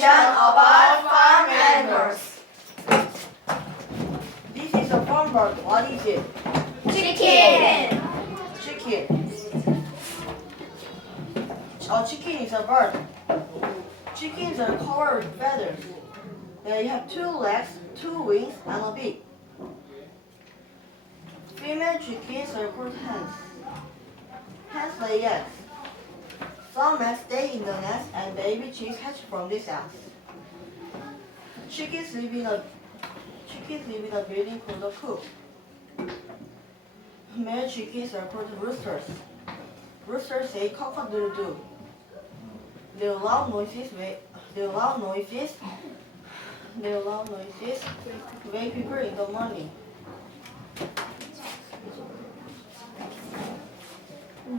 information about farm animals. This is a farm bird. What is it? Chicken. Chicken. A chicken is a bird. Chickens are covered with feathers. They have 2 legs, 2 wings, and a beak. Female chickens are called hens. Hens lay eggs. Some eggs stay in the nest and baby chicks hatch from these eggs. Chickens live in a building called a coop. Male chickens are called roosters. Roosters say cock-a-doodle-doo. Their loud noises wake people in the morning.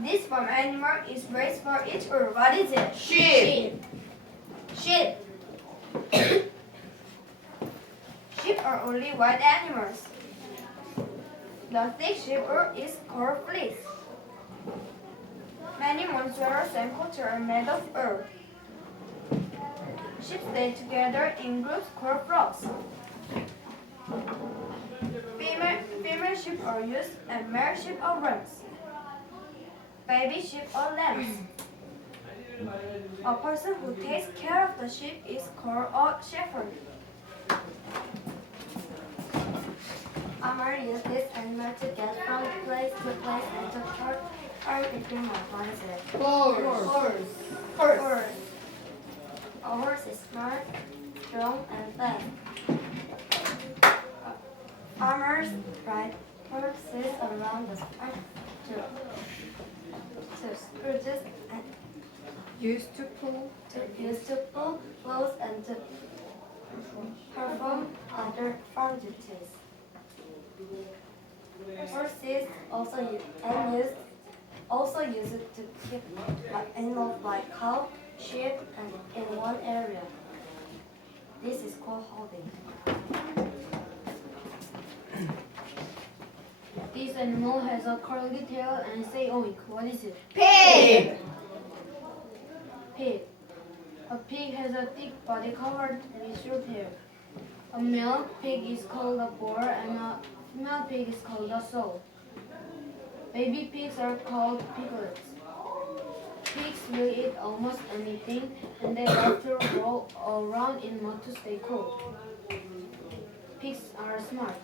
This farm animal is raised for each or what is it? Sheep. Sheep. Sheep are only white animals. The thick sheep wool is called fleece. Many monsters and coats are made of wool. Sheep stay together in groups called flocks. Female sheep are ewes and male sheep are rams. Baby sheep are lambs. A person who takes care of the sheep is called a shepherd. Farmers use this animal to get from place to place and to farm equipment. What is it? Horse. A horse is smart, strong, and fast. Farmers ride horses around the farm to produce and used to pull clothes and to perform other farm duties. Horses also used to keep animals like cow, sheep, and in one area. This is called holding. This animal has a curly tail and say oink. What is it? Pig. Pig. A pig has a thick body covered with short hair. A male pig is called a boar and a female pig is called a sow. Baby pigs are called piglets. Pigs will eat almost anything and they love to roll around in mud to stay cool. Pigs are smart.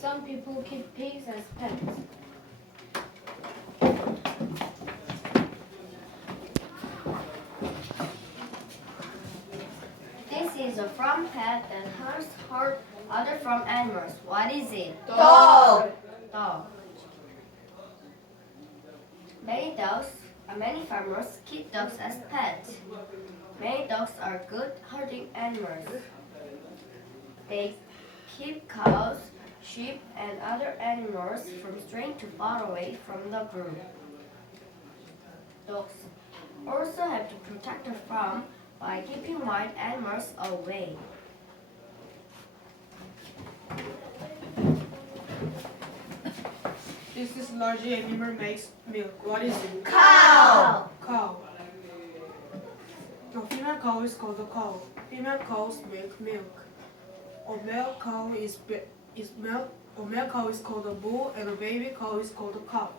Some people keep pigs as pets. This is a farm pet that hurt other farm animals. What is it? Dog. Dog. Many farmers keep dogs as pets. Many dogs are good hunting animals. They keep cows, sheep, and other animals from straying too far away from the group. Dogs also have to protect the farm by keeping wild animals away. This is large animal makes milk. What is it? Cow. Cow. A female cow is called a cow. Female cows make milk. A male cow is called a bull, and a baby cow is called a calf.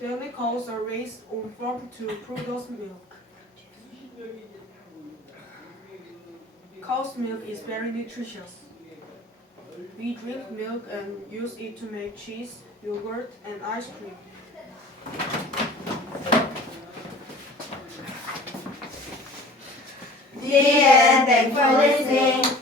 Dairy cows are raised on farm to produce milk. Cow's milk is very nutritious. We drink milk and use it to make cheese, yogurt, and ice cream. The end. Thanks for listening.